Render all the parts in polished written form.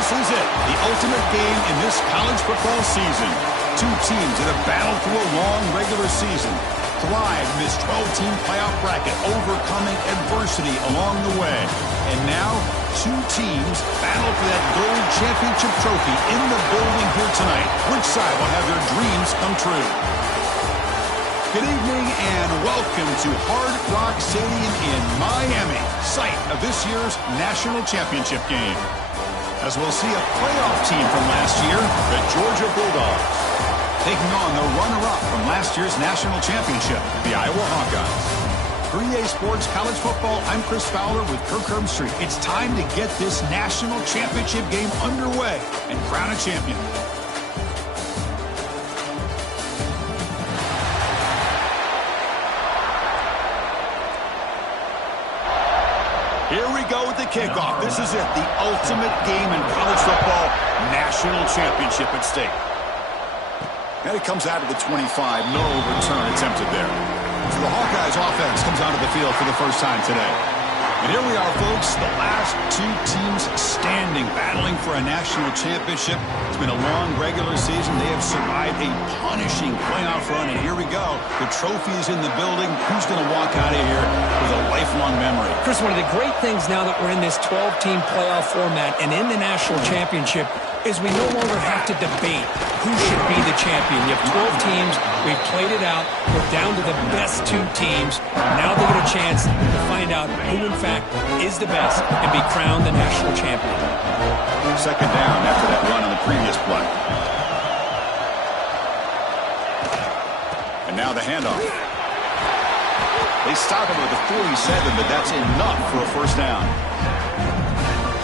This is it, the ultimate game in this college football season. Two teams that have battled through a long regular season, thrived in this 12-team playoff bracket, overcoming adversity along the way. And now, two teams battle for that gold championship trophy in the building here tonight. Which side will have their dreams come true? Good evening and welcome to Hard Rock Stadium in Miami, site of this year's national championship game. As we'll see a playoff team from last year, the Georgia Bulldogs, taking on the runner-up from last year's national championship, the Iowa Hawkeyes. 3A Sports College Football, I'm Chris Fowler with Kirk Herbstreit. It's time to get this national championship game underway and crown a champion. Here we go with the kickoff. This is it, the ultimate game in college football, national championship at stake. And it comes out of the 25, no return attempted there. So the Hawkeyes offense comes onto the field for the first time today. And here we are, folks, the last two teams standing, battling for a national championship. It's been a long regular season. They have survived a punishing playoff run, and here we go. The trophy is in the building. Who's going to walk out of here with a lifelong memory? Chris, one of the great things now that we're in this 12-team playoff format and in the national championship is we no longer have to debate who should be the champion. You have 12 teams. We've played it out. We're down to the best two teams. Now they get a chance to find out who, in fact, is the best and be crowned the national champion. Second down after that run on the previous play. And now the handoff. They stop him with a 47, but that's enough for a first down.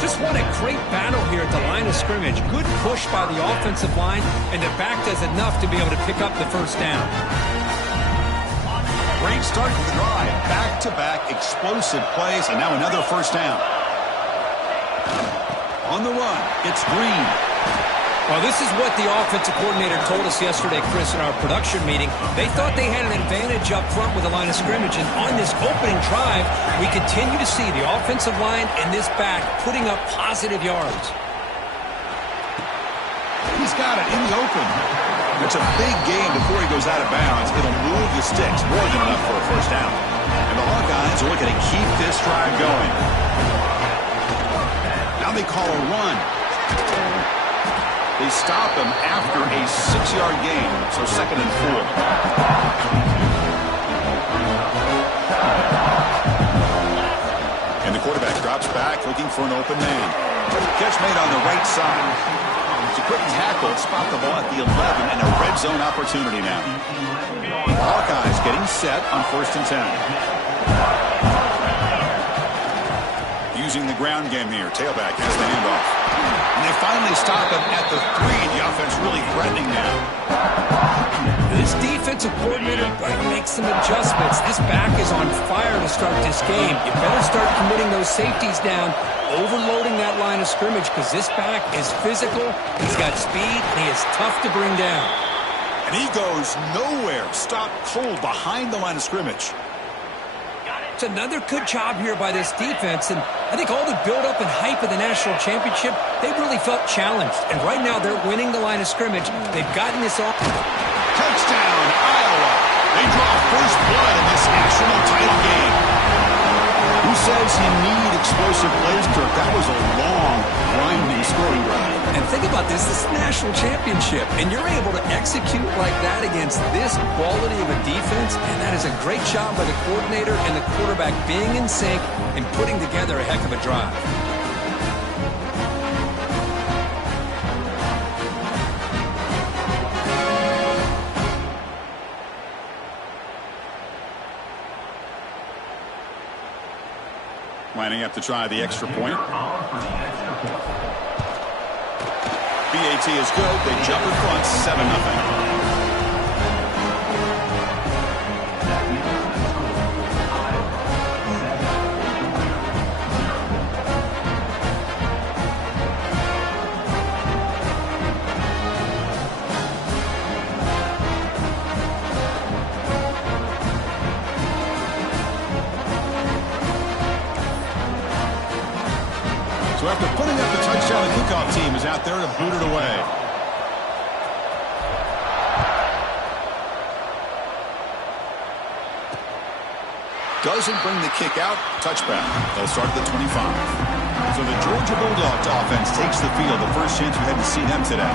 Just what a great battle here at the line of scrimmage. Good push by the offensive line, and the back does enough to be able to pick up the first down. Great start to the drive. Back-to-back explosive plays, and now another first down. On the run, it's Green. Well, this is what the offensive coordinator told us yesterday, Chris, in our production meeting. They thought they had an advantage up front with the line of scrimmage, and on this opening drive, we continue to see the offensive line and this back putting up positive yards. He's got it in the open. It's a big game before he goes out of bounds. It'll move the sticks, more than enough for a first down. And the Hawkeyes are looking to keep this drive going. Now they call a run. They stop him after a 6-yard gain, so 2nd and 4. And the quarterback drops back, looking for an open man. Catch made on the right side. It's a quick tackle, spot the ball at the 11, and a red zone opportunity now. Hawkeyes getting set on 1st and 10. Using the ground game here. Tailback has the handoff. And they finally stop him at the 3. The offense really threatening now. This defensive coordinator makes some adjustments. This back is on fire to start this game. You better start committing those safeties down, overloading that line of scrimmage, because this back is physical, he's got speed, and he is tough to bring down. And he goes nowhere. Stopped cold behind the line of scrimmage. It's another good job here by this defense, and I think all the build-up and hype of the national championship, they really felt challenged. And right now, they're winning the line of scrimmage. They've gotten this off. Touchdown, Iowa. They draw first blood in this national title game. Who says you need explosive plays, Kirk? That was a long, grinding scoring drive. And think about this is the national championship, and you're able to execute like that against this quality of a defense, and that is a great job by the coordinator and the quarterback being in sync and putting together a heck of a drive. Lining up to try the extra point. BAT is good. They jump in front, 7-0. So after putting up the touchdown Touchdown, the kickoff team is out there to boot it away. Doesn't bring the kick out. Touchback. They'll start at the 25. So the Georgia Bulldogs offense takes the field. The first chance we had to see them today.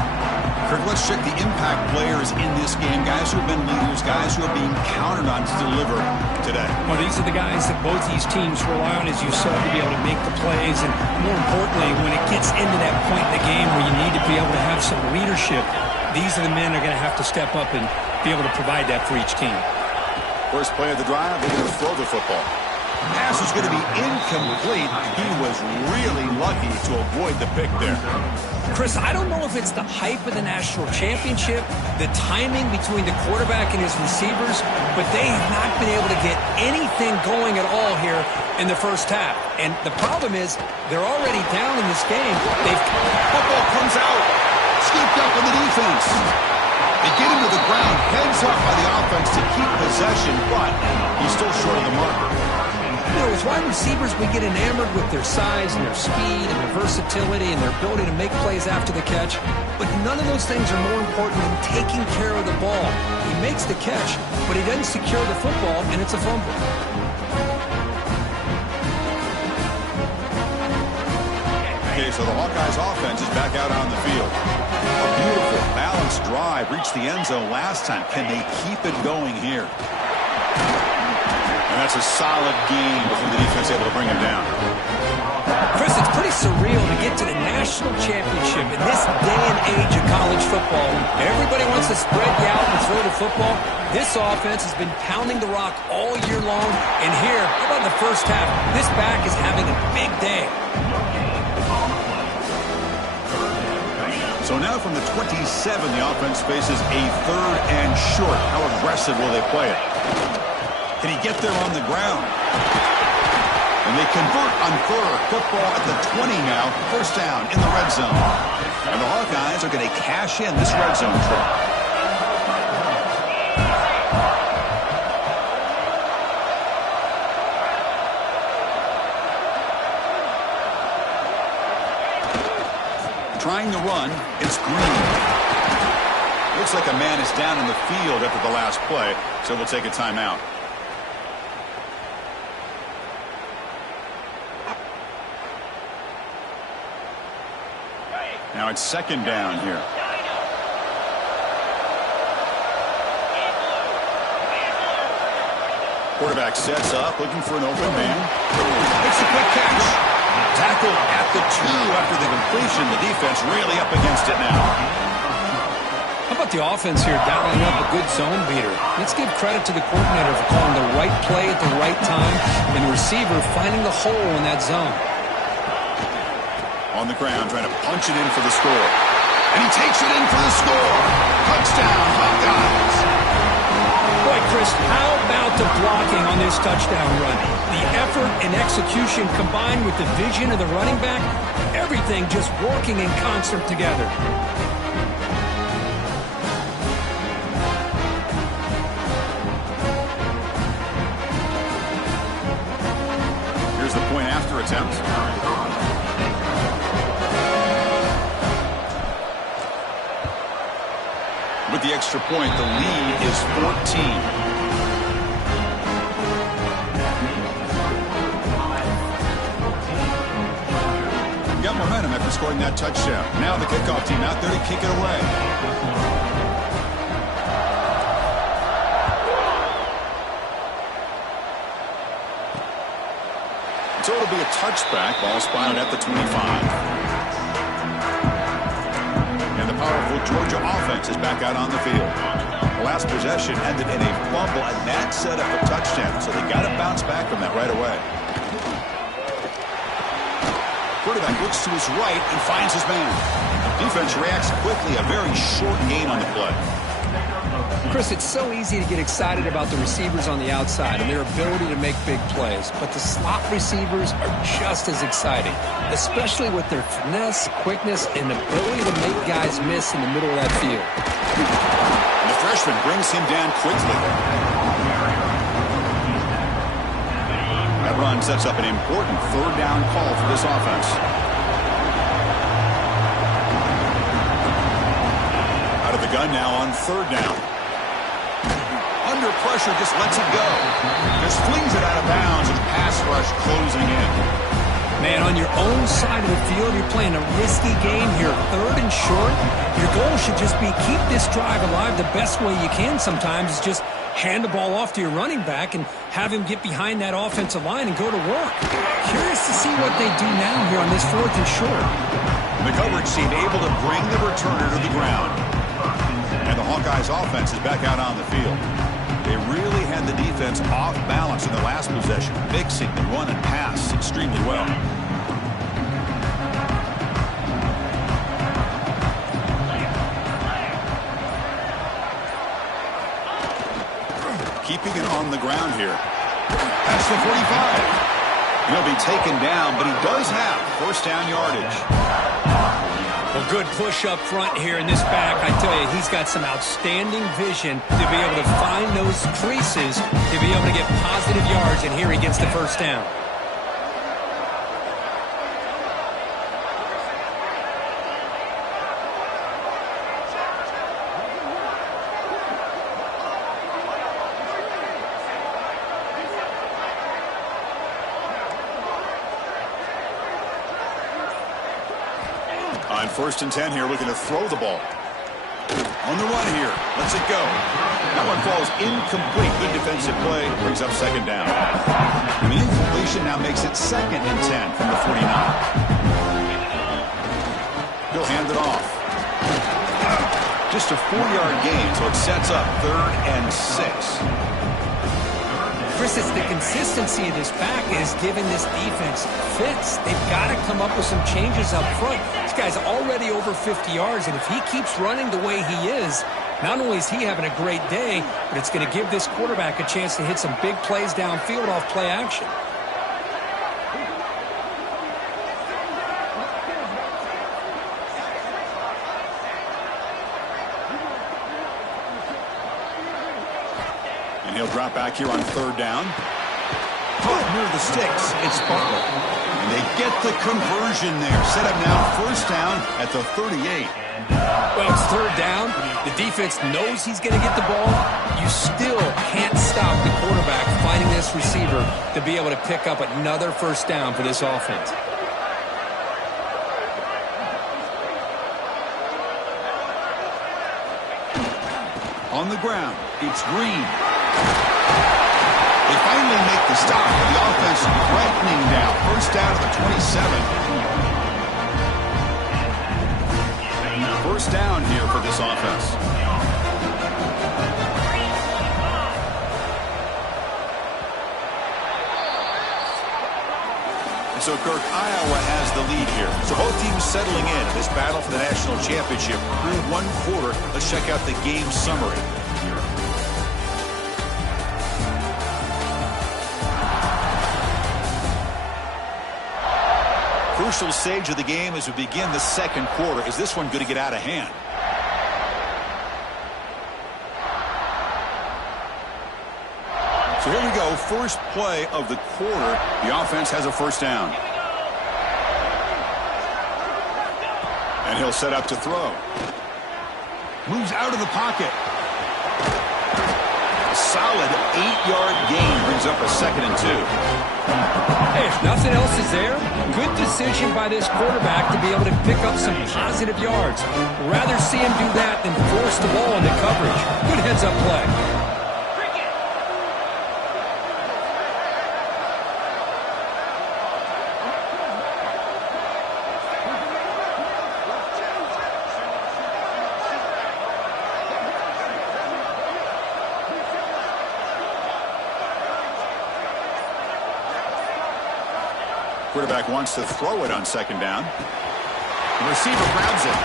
Kirk, let's check the impact players in this game. Guys who have been leaders, guys who are being counted on to deliver today. Well, these are the guys that both these teams rely on, as you saw, to be able to make the plays. And more importantly, when it gets into that point in the game where you need to be able to have some leadership, these are the men that are going to have to step up and be able to provide that for each team. First play of the drive, they're going to throw the football. Pass is going to be incomplete. He was really lucky to avoid the pick there. Chris, I don't know if it's the hype of the national championship, the timing between the quarterback and his receivers, but they have not been able to get anything going at all here in the first half. And the problem is they're already down in this game. Football comes out, scooped up in the defense. They get him to the ground, heads up by the offense to keep possession, but he's still short of the marker. You know, as wide receivers, we get enamored with their size and their speed and their versatility and their ability to make plays after the catch, but none of those things are more important than taking care of the ball. He makes the catch, but he doesn't secure the football, and it's a fumble. Okay, so the Hawkeyes offense is back out on the field. A beautiful, balanced drive reached the end zone last time. Can they keep it going here? And that's a solid game before the defense able to bring him down. Chris, it's pretty surreal to get to the national championship in this day and age of college football. Everybody wants to spread you out and throw the football. This offense has been pounding the rock all year long. And here, how about the first half? This back is having a big day. So now from the 27, the offense faces a third and short. How aggressive will they play it? Can he get there on the ground? And they convert on third. Football at the 20 now. First down in the red zone. And the Hawkeyes are going to cash in this red zone trip. Trying to run, it's Green. Looks like a man is down in the field after the last play, so we'll take a timeout. Now it's second down here. Quarterback sets up, looking for an open man. It's a quick catch. Tackled at the 2 after the completion. The defense really up against it now. How about the offense here dialing up a good zone beater? Let's give credit to the coordinator for calling the right play at the right time and the receiver finding the hole in that zone. On the ground, trying to punch it in for the score. And he takes it in for the score. Touchdown, Hawkeyes. Boy, Chris, how about the blocking on this touchdown run? The effort and execution combined with the vision of the running back, everything just working in concert together. Here's the point after attempt. With the extra point, the lead is 14. Got momentum after scoring that touchdown. Now the kickoff team out there to kick it away. So it'll be a touchback. Ball spotted at the 25. And the powerful Georgia offense is back out on the field. The last possession ended in a fumble, and that set up a touchdown. So they got to bounce back from that right away. Quarterback looks to his right and finds his man. Defense reacts quickly. A very short gain on the play. Chris, it's so easy to get excited about the receivers on the outside and their ability to make big plays, but the slot receivers are just as exciting, especially with their finesse, quickness, and ability to make guys miss in the middle of that field. And the freshman brings him down quickly. That run sets up an important third down call for this offense. gun now on third down. Under pressure, just lets it go. Just flings it out of bounds, and pass rush closing in. Man, on your own side of the field, you're playing a risky game here. Third and short. Your goal should just be keep this drive alive the best way you can sometimes is just hand the ball off to your running back and have him get behind that offensive line and go to work. Curious to see what they do now here on this fourth and short. The coverage team able to bring the returner to the ground. And the Hawkeyes offense is back out on the field. They really had the defense off balance in the last possession, mixing the run and pass extremely well. Keeping it on the ground here. Past the 45. He'll be taken down, but he does have first down yardage. Well, good push up front here in this back. I tell you, he's got some outstanding vision to be able to find those creases, to be able to get positive yards, and here he gets the first down. On first and 10 here, looking to throw the ball. On the run here. Lets it go. That one falls incomplete. Good defensive play. Brings up second down. And the incompletion now makes it second and 10 from the 49. He'll hand it off. Just a 4-yard gain, so it sets up third and 6. Chris, it's the consistency of this back is giving this defense fits. They've got to come up with some changes up front. This guy's already over 50 yards, and if he keeps running the way he is, not only is he having a great day, but it's going to give this quarterback a chance to hit some big plays downfield off play action. And he'll drop back here on third down. Caught near the sticks. It's Butler. And they get the conversion there. Set up now first down at the 38. Well, it's third down. The defense knows he's going to get the ball. You still can't stop the quarterback finding this receiver to be able to pick up another first down for this offense. On the ground, it's Green. They finally make the stop. The offense threatening now. First down to the 27. First down here for this offense. And so, Kirk, Iowa has the lead here. So both teams settling in this battle for the national championship through one quarter. Let's check out the game summary. Crucial stage of the game as we begin the second quarter. Is this one going to get out of hand? So here we go. First play of the quarter. The offense has a first down. And he'll set up to throw. Moves out of the pocket. A solid 8-yard gain brings up a second and 2. Hey, if nothing else is there, good decision by this quarterback to be able to pick up some positive yards. Rather see him do that than force the ball into coverage. Good heads-up play. Quarterback wants to throw it on second down. The receiver grabs it.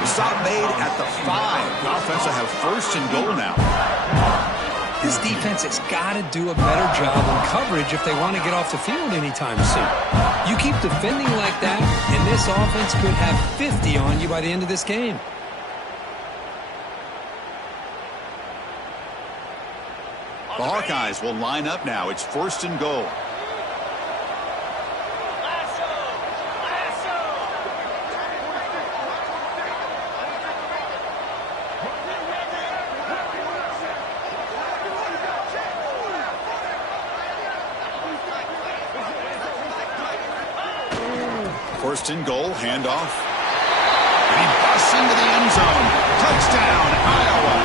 The stop made at the 5. The offense will have first and goal now. This defense has got to do a better job on coverage if they want to get off the field anytime soon. You keep defending like that, and this offense could have 50 on you by the end of this game. The Hawkeyes will line up now. It's first and goal. First and goal, handoff. And he busts into the end zone. Touchdown, Iowa.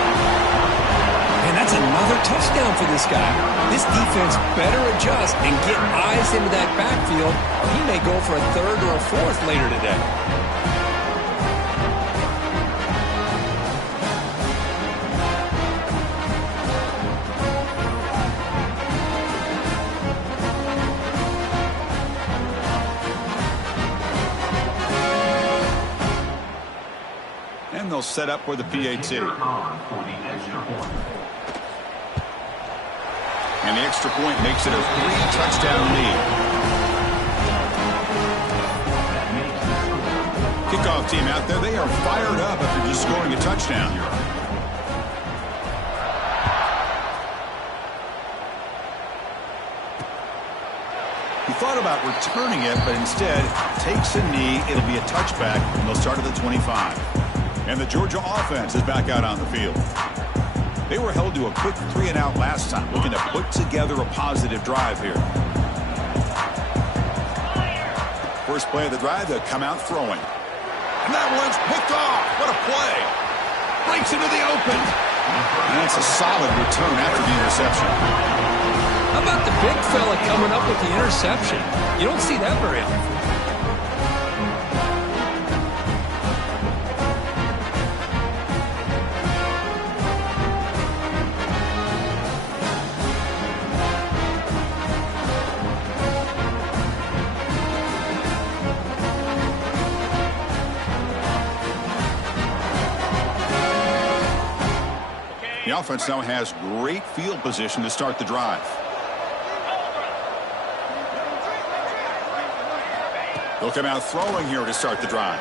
And that's another touchdown for this guy. This defense better adjust and get eyes into that backfield, or he may go for a third or a fourth later today. And they'll set up for the PAT. And the extra point makes it a 3-touchdown lead. Kickoff team out there, they are fired up after just scoring a touchdown. He thought about returning it, but instead takes a knee. It'll be a touchback, and they'll start at the 25. And the Georgia offense is back out on the field. They were held to a quick 3-and-out last time, looking to put together a positive drive here. First play of the drive, they'll come out throwing. And that one's picked off. What a play. Breaks into the open. And that's a solid return after the interception. How about the big fella coming up with the interception? You don't see that very often. The offense now has great field position to start the drive. They'll come out throwing here to start the drive.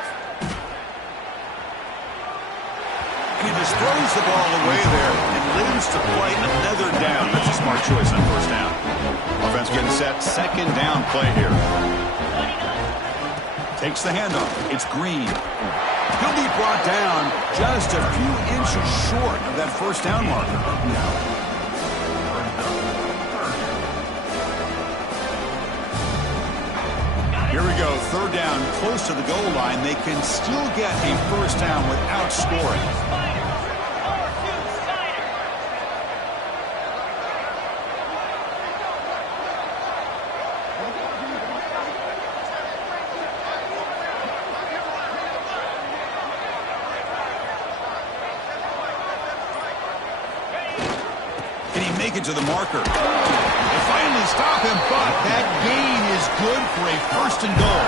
And he just throws the ball away there and lives to play another down. That's a smart choice on first down. Offense getting set. Second down play here. Takes the handoff. It's Green. He'll be brought down just a few inches short of that first down marker. Here we go, third down, close to the goal line. They can still get a first down without scoring. Make it to the marker. They finally stop him, but that gain is good for a first and goal.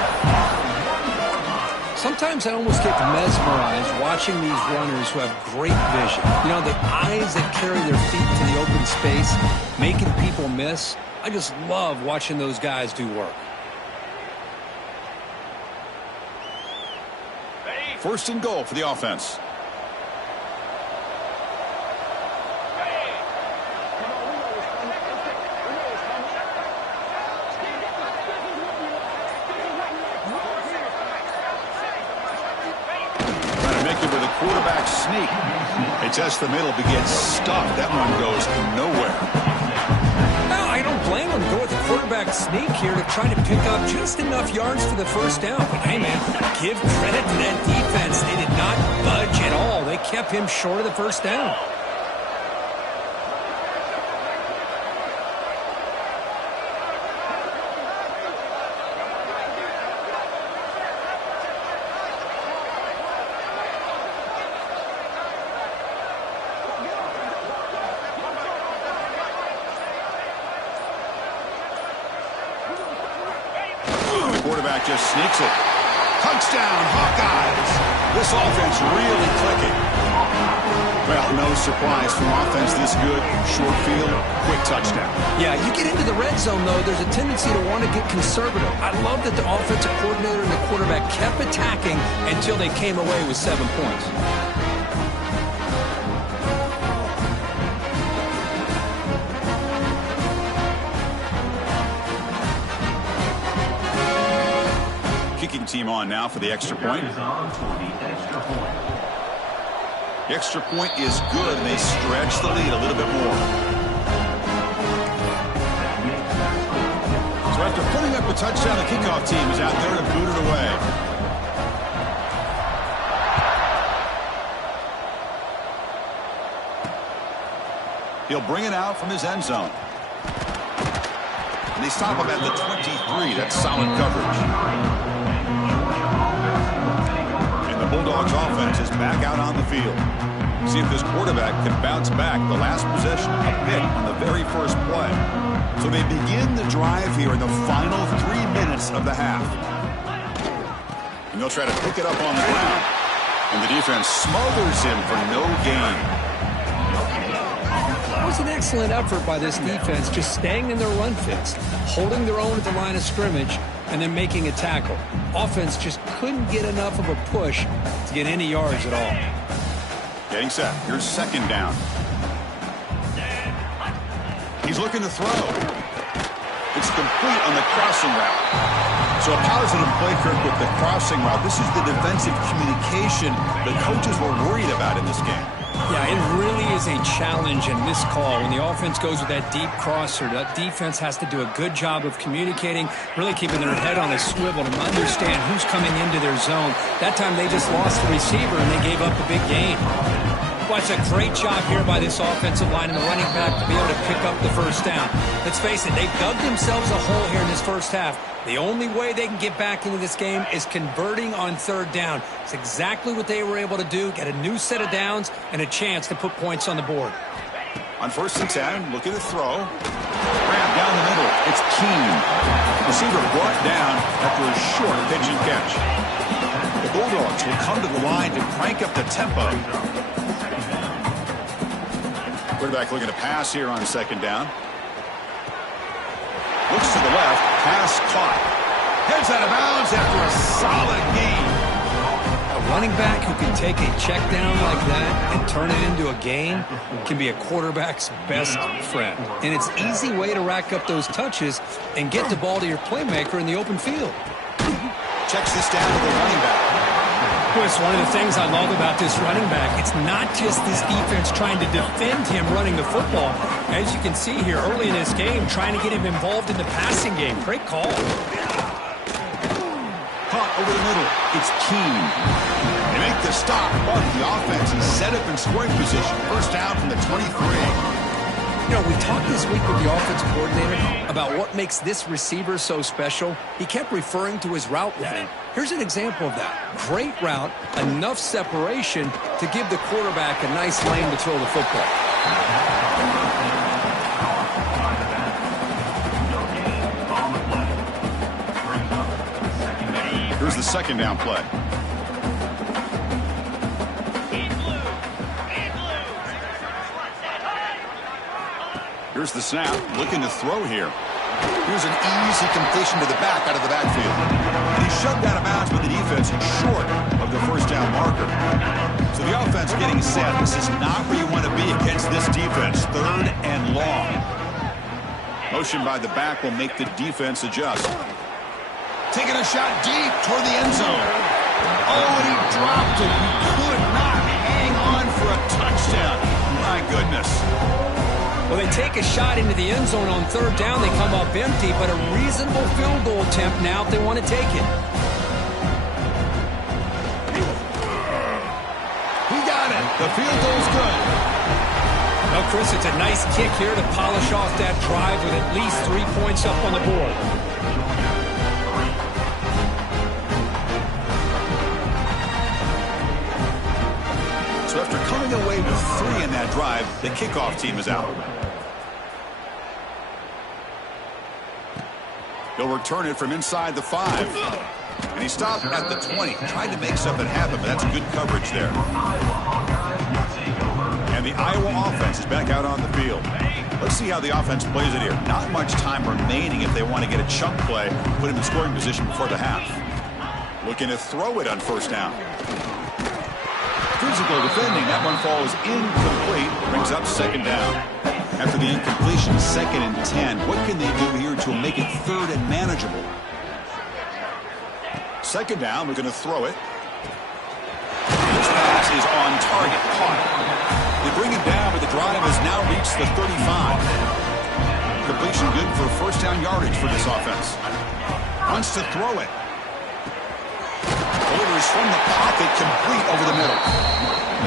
Sometimes I almost get mesmerized watching these runners who have great vision. You know, the eyes that carry their feet to the open space, making people miss. I just love watching those guys do work. First and goal for the offense. Quarterback sneak. They test the middle, but gets stuffed. That one goes nowhere. Well, I don't blame them. Go with the quarterback sneak here to try to pick up just enough yards for the first down. But hey, man, give credit to that defense. They did not budge at all. They kept him short of the first down. Quarterback just sneaks it. Touchdown, Hawkeyes. This offense really clicking. Well, no surprise from offense this good. Short field, quick touchdown. Yeah, you get into the red zone, though, there's a tendency to want to get conservative. I love that the offensive coordinator and the quarterback kept attacking until they came away with 7 points. Kicking team on now for the extra point. The extra point is good, and they stretch the lead a little bit more. So after putting up a a touchdown. The kickoff team is out there to boot it away. He'll bring it out from his end zone. And they stop him at the 23. That's solid coverage. And the Bulldogs offense is back out on the field. See if this quarterback can bounce back the last possession a bit on the very first play. So they begin the drive here in the final 3 minutes of the half. And they'll try to pick it up on the ground. And the defense smothers him for no gain. It was an excellent effort by this defense, just staying in their run fits, holding their own at the line of scrimmage, and then making a tackle. Offense just couldn't get enough of a push to get any yards at all. Getting set. Here's second down. He's looking to throw. It's complete on the crossing route. So a positive play, Kirk, with the crossing route. This is the defensive communication the coaches were worried about in this game. Yeah, it really is a challenge in this call. When the offense goes with that deep crosser, that defense has to do a good job of communicating, really keeping their head on a swivel to understand who's coming into their zone. That time they just lost the receiver and they gave up a big gain. Well, it's a great job here by this offensive line and the running back to be able to pick up the first down. Let's face it, they've dug themselves a hole here in this first half. The only way they can get back into this game is converting on third down. It's exactly what they were able to do, get a new set of downs and a chance to put points on the board. On 1st and 10, looking to throw. Grab down the middle. It's Keen. Receiver brought down after a short pitch and catch. The Bulldogs will come to the line to crank up the tempo. Quarterback looking to pass here on second down. Looks to the left. Pass caught. Heads out of bounds after a solid gain. A running back who can take a check down like that and turn it into a gain can be a quarterback's best friend. And it's an easy way to rack up those touches and get the ball to your playmaker in the open field. Checks this down to the running back. It's one of the things I love about this running back. It's not just this defense trying to defend him running the football. As you can see here early in this game, trying to get him involved in the passing game. Great call. Caught over the middle. It's Keen. They make the stop, but the offense is set up in scoring position. First down from the 23. You know, we talked this week with the offensive coordinator about what makes this receiver so special. He kept referring to his route running. Here's an example of that. Great route, enough separation to give the quarterback a nice lane to throw the football. Here's the second down play. Here's the snap, looking to throw here. Here's an easy completion to the back out of the backfield. And he's shoved out of bounds with the defense short of the first down marker. So the offense getting set. This is not where you want to be against this defense. Third and long. Motion by the back will make the defense adjust. Taking a shot deep toward the end zone. Oh, and he dropped it. He could not hang on for a touchdown. My goodness. Well, they take a shot into the end zone on third down. They come up empty, but a reasonable field goal attempt now if they want to take it. He got it. The field goal's good. Well, Chris, it's a nice kick here to polish off that drive with at least 3 points up on the board. So after coming away with 3 in that drive, the kickoff team is out. He'll return it from inside the 5. And he stopped at the 20. Tried to make something happen, but that's good coverage there. And the Iowa offense is back out on the field. Let's see how the offense plays it here. Not much time remaining if they want to get a chunk play, put him in scoring position before the half. Looking to throw it on first down. Physical defending. That one falls incomplete. Brings up second down. After the incompletion, 2nd and 10. What can they do here to make it 3rd and manageable? Second down. We're going to throw it. This pass is on target. Caught. They bring him down, but the drive has now reached the 35. Completion good for first down yardage for this offense. Wants to throw it. Delivers from the pocket, complete over the middle.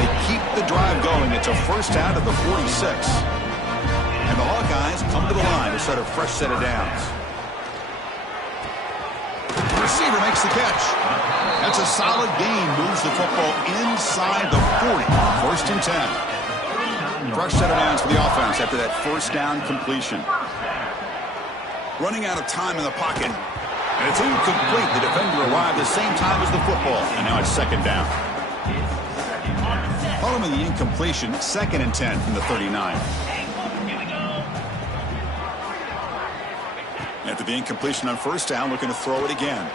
They keep the drive going. It's a first down at the 46. And the Hawkeyes come to the line to set a fresh set of downs. The receiver makes the catch. That's a solid gain. Moves the football inside the 40. First and 10. Fresh set of downs for the offense after that first down completion. Running out of time in the pocket. And it's incomplete. The defender arrived the same time as the football. And now it's second down. Following the incompletion, second and 10 from the 39. After the incompletion on first down, looking to throw it again.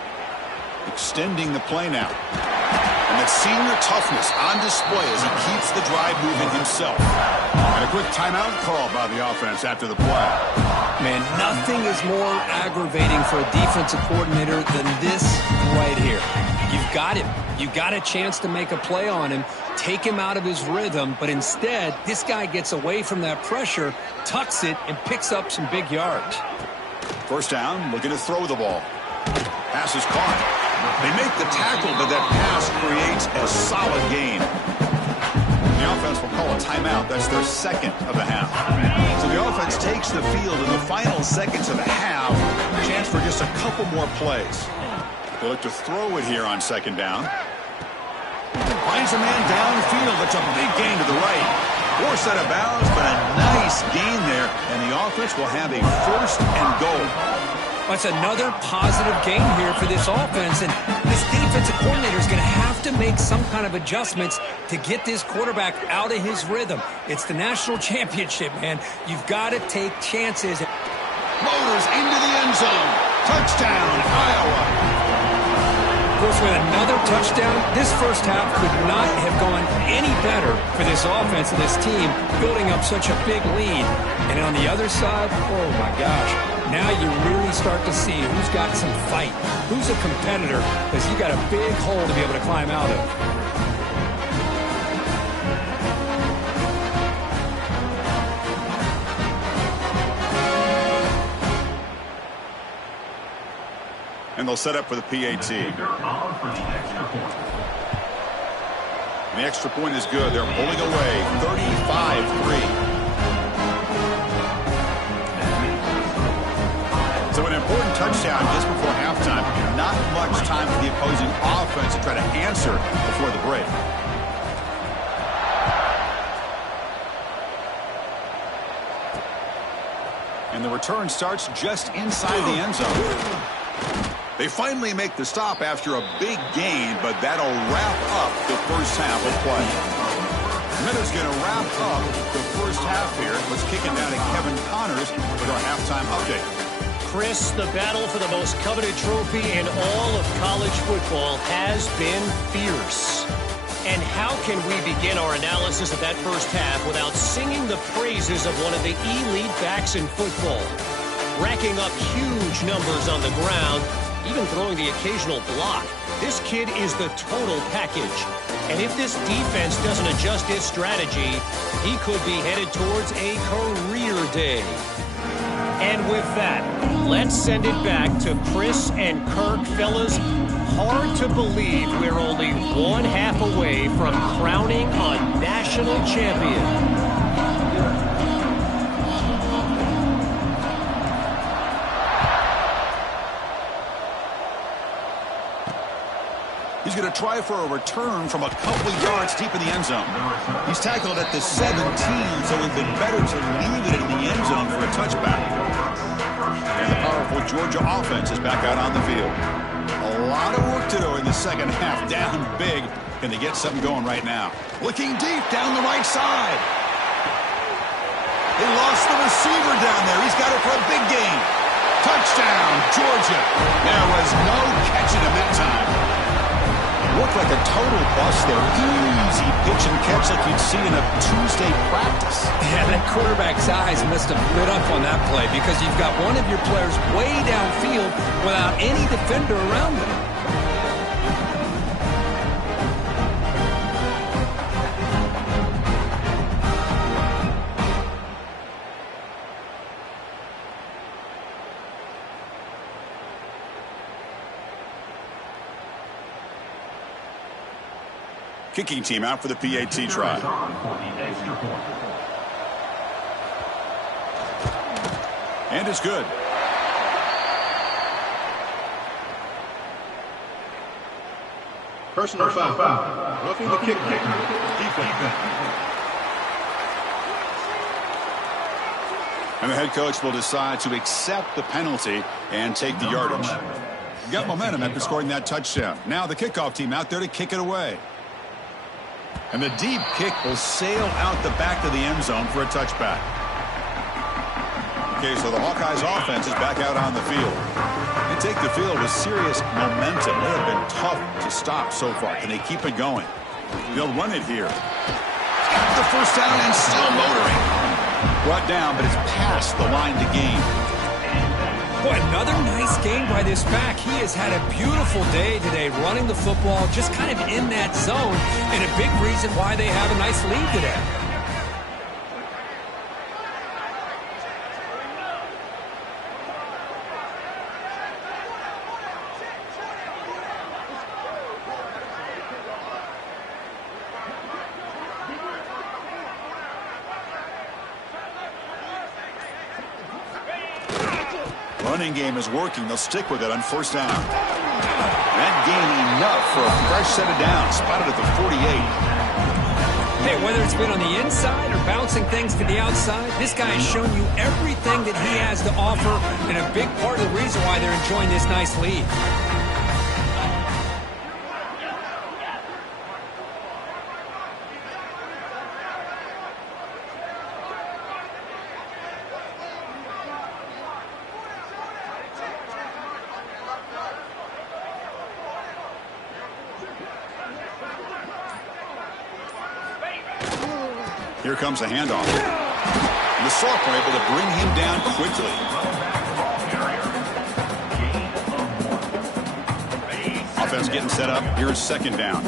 Extending the play now. And that senior toughness on display as he keeps the drive moving himself. And a quick timeout call by the offense after the play. Man, nothing is more aggravating for a defensive coordinator than this right here. You've got him. You've got a chance to make a play on him, take him out of his rhythm, but instead, this guy gets away from that pressure, tucks it, and picks up some big yards. First down, looking to throw the ball. Pass is caught. They make the tackle, but that pass creates a solid gain. The offense will call a timeout. That's their second of the half. So the offense takes the field in the final seconds of the half. Chance for just a couple more plays. They look to throw it here on second down. Finds a man downfield. That's a big gain to the right. Forced out of bounds, but a nice gain there. And the offense will have a first and goal. That's another positive gain here for this offense. And this defensive coordinator is going to have to make some kind of adjustments to get this quarterback out of his rhythm. It's the national championship, man. You've got to take chances. Motors into the end zone. Touchdown, Iowa. Of course, with another touchdown, this first half could not have gone any better for this offense and this team, building up such a big lead. And on the other side, oh my gosh, now you really start to see who's got some fight, who's a competitor, because you got a big hole to be able to climb out of. And they'll set up for the PAT. The extra point is good. They're pulling away 35-3. So an important touchdown just before halftime. Not much time for the opposing offense to try to answer before the break. And the return starts just inside the end zone. They finally make the stop after a big gain, but that'll wrap up the first half of play. Miller's going to wrap up the first half here. Let's kick it down to Kevin Connors with our halftime update. Chris, the battle for the most coveted trophy in all of college football has been fierce. And how can we begin our analysis of that first half without singing the praises of one of the elite backs in football? Racking up huge numbers on the ground, even throwing the occasional block. This kid is the total package. And if this defense doesn't adjust its strategy, he could be headed towards a career day. And with that, let's send it back to Chris and Kirk. Fellas, hard to believe we're only one half away from crowning a national champion. He's going to try for a return from a couple of yards deep in the end zone. He's tackled at the 17, so it would have been better to leave it in the end zone for a touchback. And the powerful Georgia offense is back out on the field. A lot of work to do in the second half. Down big. Can they get something going right now? Looking deep down the right side. They lost the receiver down there. He's got it for a big gain. Touchdown, Georgia. There was no catching him that time. Looked like a total bust there. Easy pitch and catch like you'd see in a Tuesday practice. Yeah, that quarterback's eyes must have lit up on that play because you've got one of your players way downfield without any defender around him. Kicking team out for the PAT try. And it's good. Personal foul. Roughing the kick. Defense. And the head coach will decide to accept the penalty and take the yardage. Got momentum after scoring that touchdown. Now the kickoff team out there to kick it away. And the deep kick will sail out the back of the end zone for a touchback. Okay, so the Hawkeyes offense is back out on the field. They take the field with serious momentum. They have been tough to stop so far. Can they keep it going? They'll run it here. Got the first down and still motoring. Brought down, but it's past the line to gain. Boy, another nice game by this back. He has had a beautiful day today running the football, just kind of in that zone, and a big reason why they have a nice lead today. Running game is working. They'll stick with it on first down. That gain enough for a fresh set of downs. Spotted at the 48. Hey, whether it's been on the inside or bouncing things to the outside, this guy has shown you everything that he has to offer, and a big part of the reason why they're enjoying this nice lead. Here comes a handoff. And the sophomore able to bring him down quickly. Offense getting set up. Here's second down.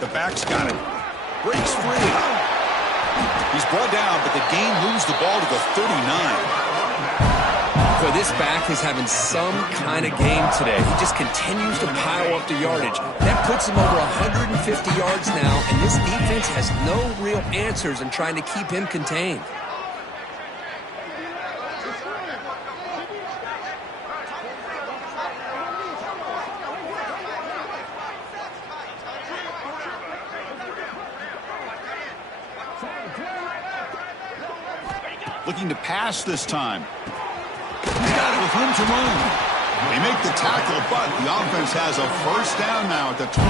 The back's got it. Breaks free. He's brought down, but the gain moves the ball to the 39. Boy, this back is having some kind of game today. He just continues to pile up the yardage. That puts him over 150 yards now, and this defense has no real answers in trying to keep him contained. Looking to pass this time. He's got it with room to run. They make the tackle, but the offense has a first down now at the 21.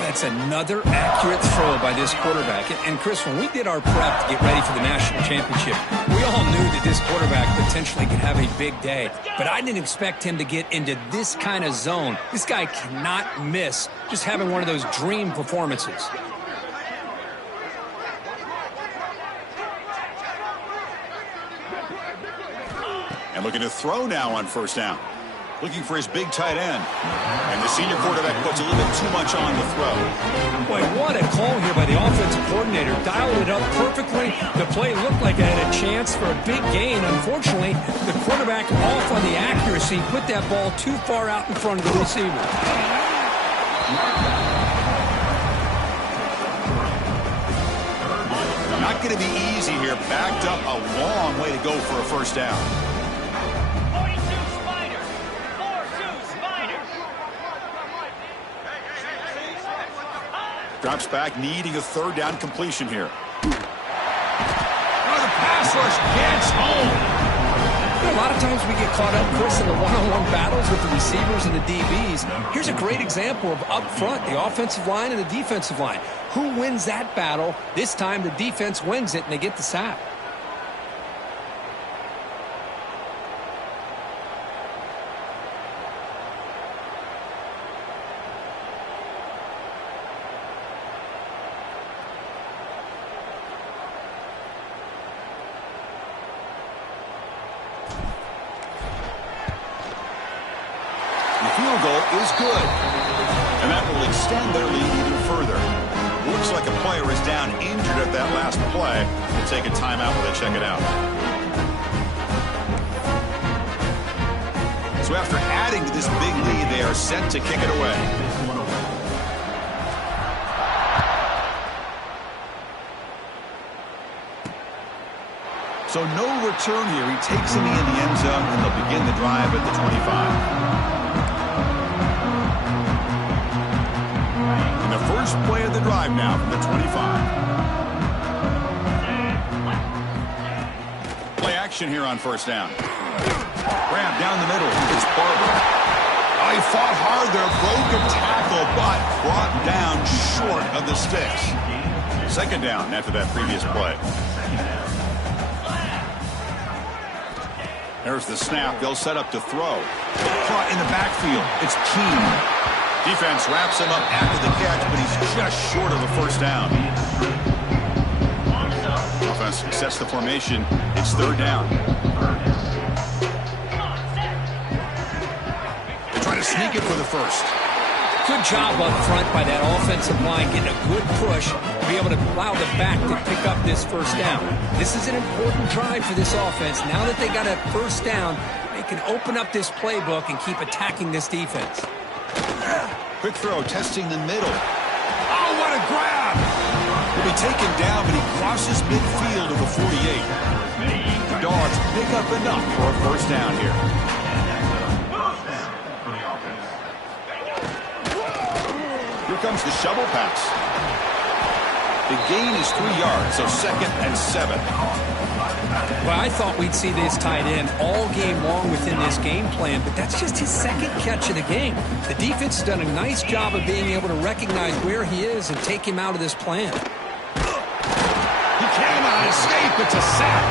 That's another accurate throw by this quarterback. And Chris, when we did our prep to get ready for the national championship, we all knew that this quarterback potentially could have a big day. But I didn't expect him to get into this kind of zone. This guy cannot miss just having one of those dream performances. And looking to throw now on first down. Looking for his big tight end. And the senior quarterback puts a little bit too much on the throw. Boy, what a call here by the offensive coordinator. Dialed it up perfectly. The play looked like it had a chance for a big gain. Unfortunately, the quarterback off on the accuracy, put that ball too far out in front of the receiver. Not going to be easy here. Backed up a long way to go for a first down. Drops back, needing a third down completion here. Oh, the pass rush gets home. You know, a lot of times we get caught up, Chris, in the one-on-one battles with the receivers and the DBs. Here's a great example of up front, the offensive line and the defensive line. Who wins that battle? This time the defense wins it, and they get the sack. is good. And that will extend their lead even further. Looks like a player is down injured at that last play. We'll take a timeout while they check it out. So after adding to this big lead, they are set to kick it away. So no return here. He takes it in the end zone, and they'll begin the drive at the 25. And the first play of the drive now from the 25. Play action here on first down. Grab down the middle. It's Barber. Oh, he fought hard there. Broke a tackle, but brought down short of the sticks. Second down after that previous play. There's the snap. They'll set up to throw. Caught in the backfield. It's Keene. Defense wraps him up after the catch, but he's just short of a first down. Offense sets the formation. It's third down. They try to sneak it for the first. Good job up front by that offensive line, getting a good push to be able to allow the back to pick up this first down. This is an important drive for this offense. Now that they got a first down, they can open up this playbook and keep attacking this defense. Quick throw, testing the middle. Oh, what a grab! Will be taken down, but he crosses midfield to the 48. The Dogs pick up enough for a first down here. Here comes the shovel pass. The gain is 3 yards, so 2nd and 7. Well, I thought we'd see this tight end all game long within this game plan, but that's just his second catch of the game. The defense has done a nice job of being able to recognize where he is and take him out of this plan. He cannot escape. It's a sack.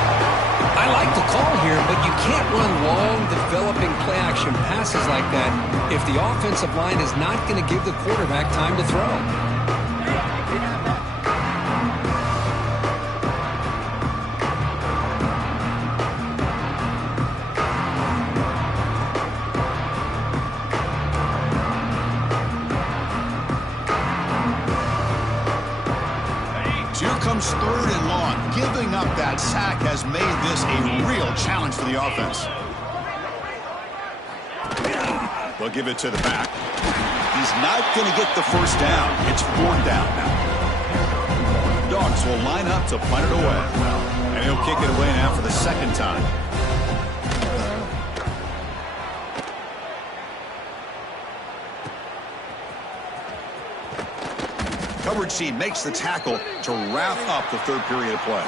I like the call here, but you can't run long, developing play-action passes like that if the offensive line is not going to give the quarterback time to throw. Third and long. Giving up that sack has made this a real challenge for the offense. They'll give it to the back. He's not going to get the first down. It's fourth down now. Dogs will line up to punt it away. And he'll kick it away now for the second time. Coverage team makes the tackle to wrap up the third period of play.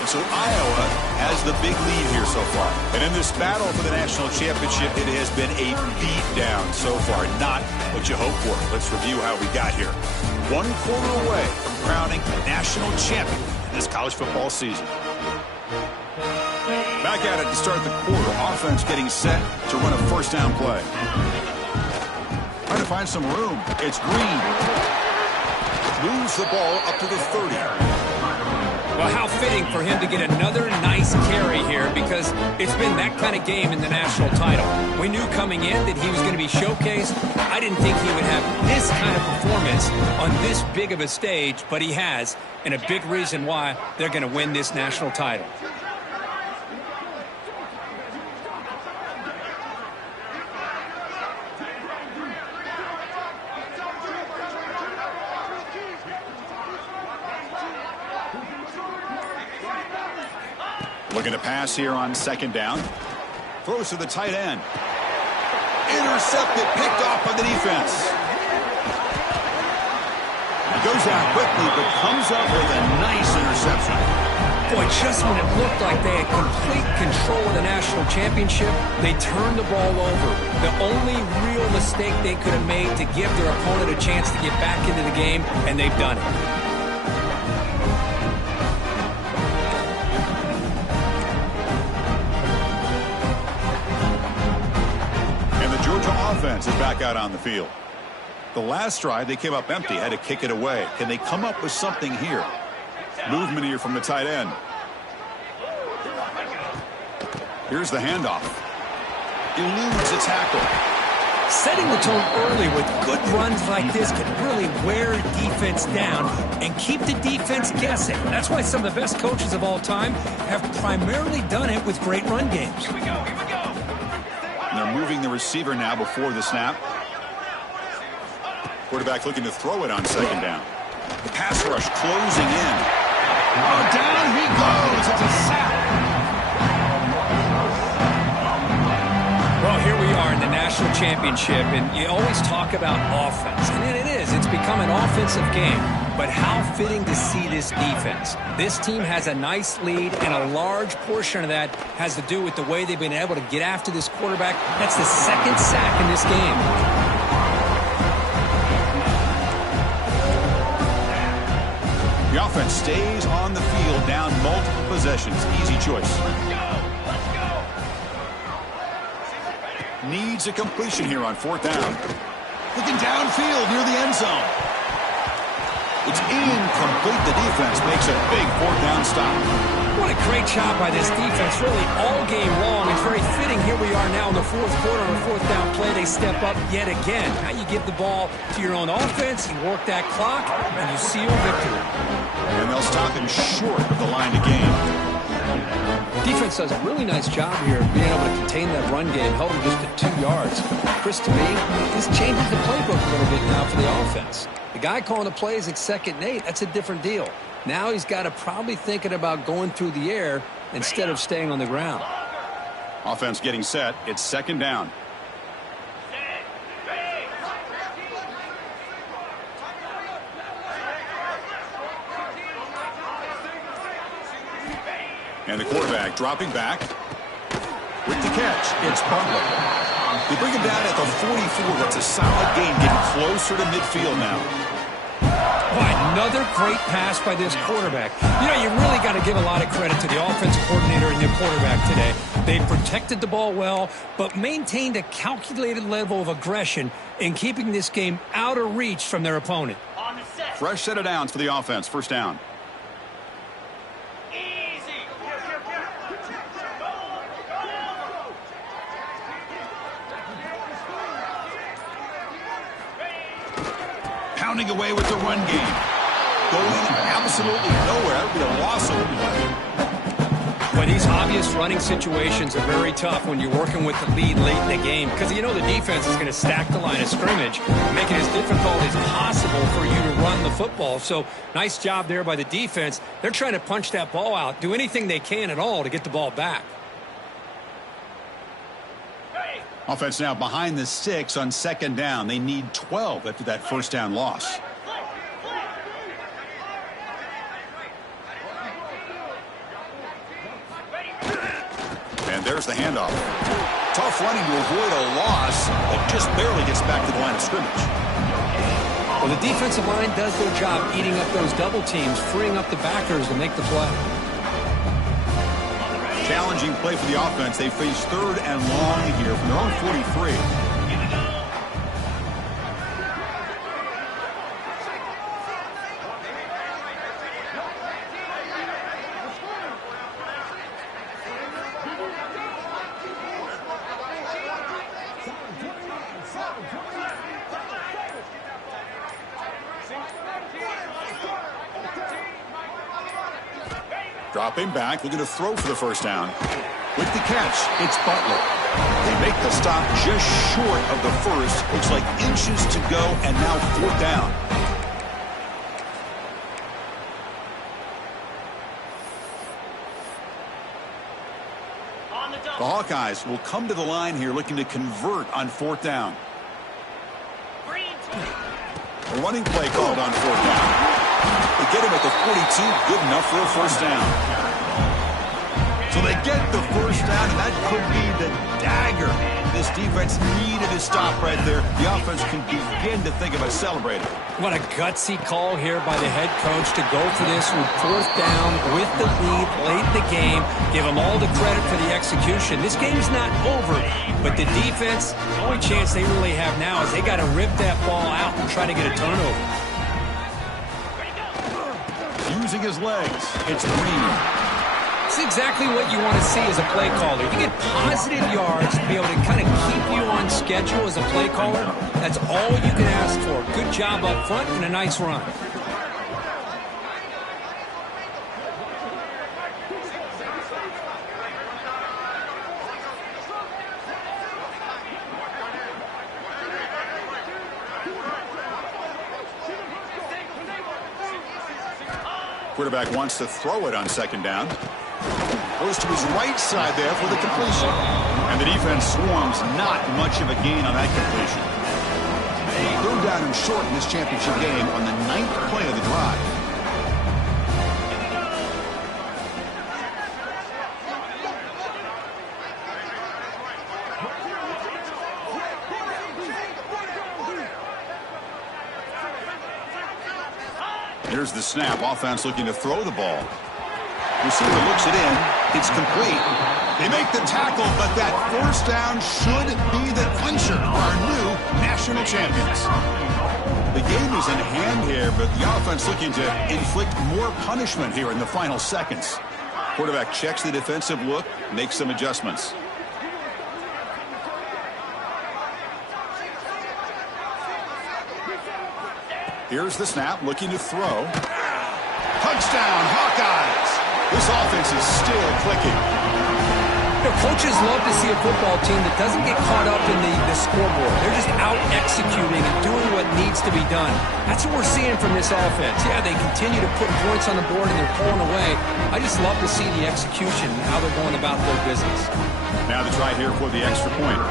And so Iowa has the big lead here so far. And in this battle for the national championship, it has been a beatdown so far. Not what you hoped for. Let's review how we got here. 1 quarter away from crowning a national champion in this college football season. Back at it to start the quarter. Offense getting set to run a first down play. Trying to find some room. It's Green. Moves the ball up to the 30. Well, how fitting for him to get another nice carry here, because it's been that kind of game in the national title. We knew coming in that he was going to be showcased. I didn't think he would have this kind of performance on this big of a stage, but he has, and a big reason why they're going to win this national title. Looking to pass here on second down. Throws to the tight end. Intercepted, picked off by the defense. He goes out quickly, but comes up with a nice interception. Boy, just when it looked like they had complete control of the national championship, they turned the ball over. The only real mistake they could have made to give their opponent a chance to get back into the game, and they've done it. Offense is back out on the field. The last drive, they came up empty, had to kick it away. Can they come up with something here? Movement here from the tight end. Here's the handoff. Eludes a tackle. Setting the tone early with good runs like this can really wear defense down and keep the defense guessing. That's why some of the best coaches of all time have primarily done it with great run games. Here we go, here we go. And they're moving the receiver now before the snap. Quarterback looking to throw it on second down. The pass rush closing in. Oh, down he goes. It's a sack. Well, here we are in the national championship, and you always talk about offense. And it is. It's become an offensive game. But how fitting to see this defense. This team has a nice lead, and a large portion of that has to do with the way they've been able to get after this quarterback. That's the second sack in this game. The offense stays on the field, down multiple possessions. Easy choice. Let's go. Needs a completion here on fourth down. Looking downfield near the end zone. It's incomplete. The defense makes a big fourth down stop. What a great job by this defense, really all game long. It's very fitting. Here we are now in the fourth quarter on a fourth down play. They step up yet again. Now you give the ball to your own offense, you work that clock, and you seal victory. And they'll stop him short of the line to gain. Defense does a really nice job here of being able to contain that run game, held him just at 2 yards. Chris, to me, this changes the playbook a little bit now for the offense. The guy calling the plays at 2nd and 8, that's a different deal. Now he's got to probably thinking about going through the air instead of staying on the ground. Offense getting set. It's second down. And the quarterback dropping back. With the catch, it's Ballew. They bring him down at the 44. That's a solid gain, getting closer to midfield now. Boy, another great pass by this quarterback. You know, you really got to give a lot of credit to the offensive coordinator and the quarterback today. They protected the ball well, but maintained a calculated level of aggression in keeping this game out of reach from their opponent. Fresh set of downs for the offense. First down. Pounding away with the run game. Going absolutely nowhere. That would be a loss of play. But these obvious running situations are very tough when you're working with the lead late in the game, because you know the defense is going to stack the line of scrimmage, make it as difficult as possible for you to run the football. So nice job there by the defense. They're trying to punch that ball out, do anything they can at all to get the ball back. Offense now behind the 6 on second down. They need 12 after that first down loss. And there's the handoff. Tough running to avoid a loss, but just barely gets back to the line of scrimmage. Well, the defensive line does their job eating up those double teams, freeing up the backers to make the play. Challenging play for the offense. They face third and long here from their own 43. Dropping back, looking to throw for the first down. With the catch, it's Butler. They make the stop just short of the first. Looks like inches to go, and now fourth down. The Hawkeyes will come to the line here looking to convert on fourth down. A running play called on fourth down. They get him at the 42, good enough for a first down. So they get the first down, and that could be the dagger. This defense needed to stop right there. The offense can begin to think about celebrating. What a gutsy call here by the head coach to go for this with fourth down with the lead late in the game. Give them all the credit for the execution. This game's not over, but the defense, the only chance they really have now is they got to rip that ball out and try to get a turnover. Using his legs, it's Green. That's exactly what you want to see as a play caller. You get positive yards to be able to kind of keep you on schedule as a play caller. That's all you can ask for. Good job up front and a nice run. Quarterback wants to throw it on second down. Goes to his right side there for the completion. And the defense swarms, not much of a gain on that completion. Third down and short in this championship game on the 9th play of the drive. Here's the snap. Offense looking to throw the ball. Receiver looks it in. It's complete. They make the tackle, but that first down should be the clincher for our new national champions. The game is in hand here, but the offense looking to inflict more punishment here in the final seconds. Quarterback checks the defensive look, makes some adjustments. Here's the snap, looking to throw. Touchdown, Hawkeyes! This offense is still clicking. You know, coaches love to see a football team that doesn't get caught up in the scoreboard. They're just out executing and doing what needs to be done. That's what we're seeing from this offense. Yeah, they continue to put points on the board and they're pulling away. I just love to see the execution and how they're going about their business. Now the try here for the extra point.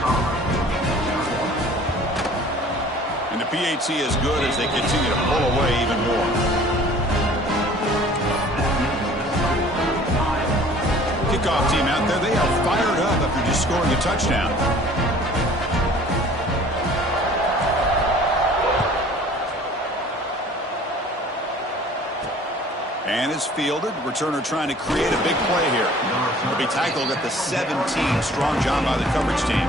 And the PAT is good as they continue to pull away even more. Kickoff team out there. They are fired up after just scoring a touchdown. And is fielded. Returner trying to create a big play here. He'll be tackled at the 17. Strong job by the coverage team.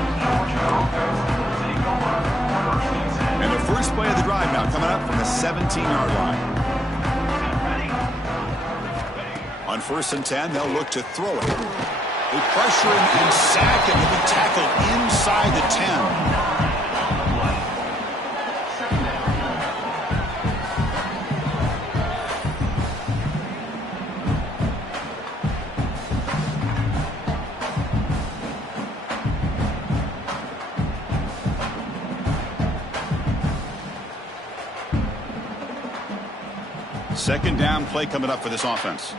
And the first play of the drive now coming up from the 17-yard line. On 1st and 10, they'll look to throw it. They pressure him and sack him. He'll be tackled inside the 10. Second down play coming up for this offense.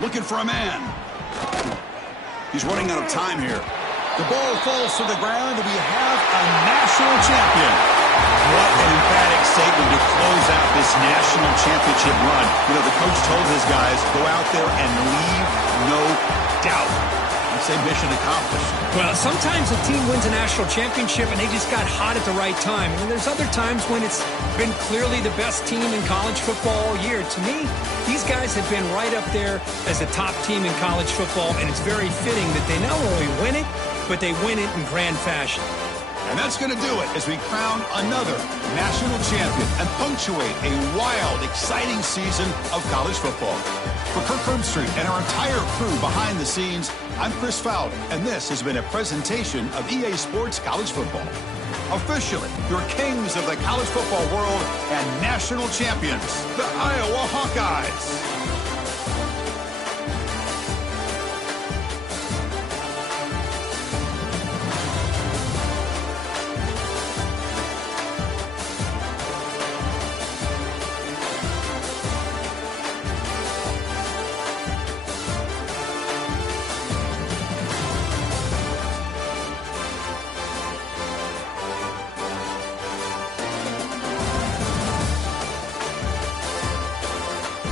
Looking for a man. He's running out of time here. The ball falls to the ground, and we have a national champion. What an emphatic statement to close out this national championship run. You know, the coach told his guys, go out there and leave no doubt. I'd say mission accomplished. Well, sometimes a team wins a national championship and they just got hot at the right time. And there's other times when it's been clearly the best team in college football all year. To me, these guys have been right up there as the top team in college football, and it's very fitting that they not only win it, but they win it in grand fashion. And that's going to do it as we crown another national champion and punctuate a wild, exciting season of college football. For Kirk Herbstreit and our entire crew behind the scenes, I'm Chris Fowler, and this has been a presentation of EA Sports College Football. Officially, your kings of the college football world and national champions, the Iowa Hawkeyes.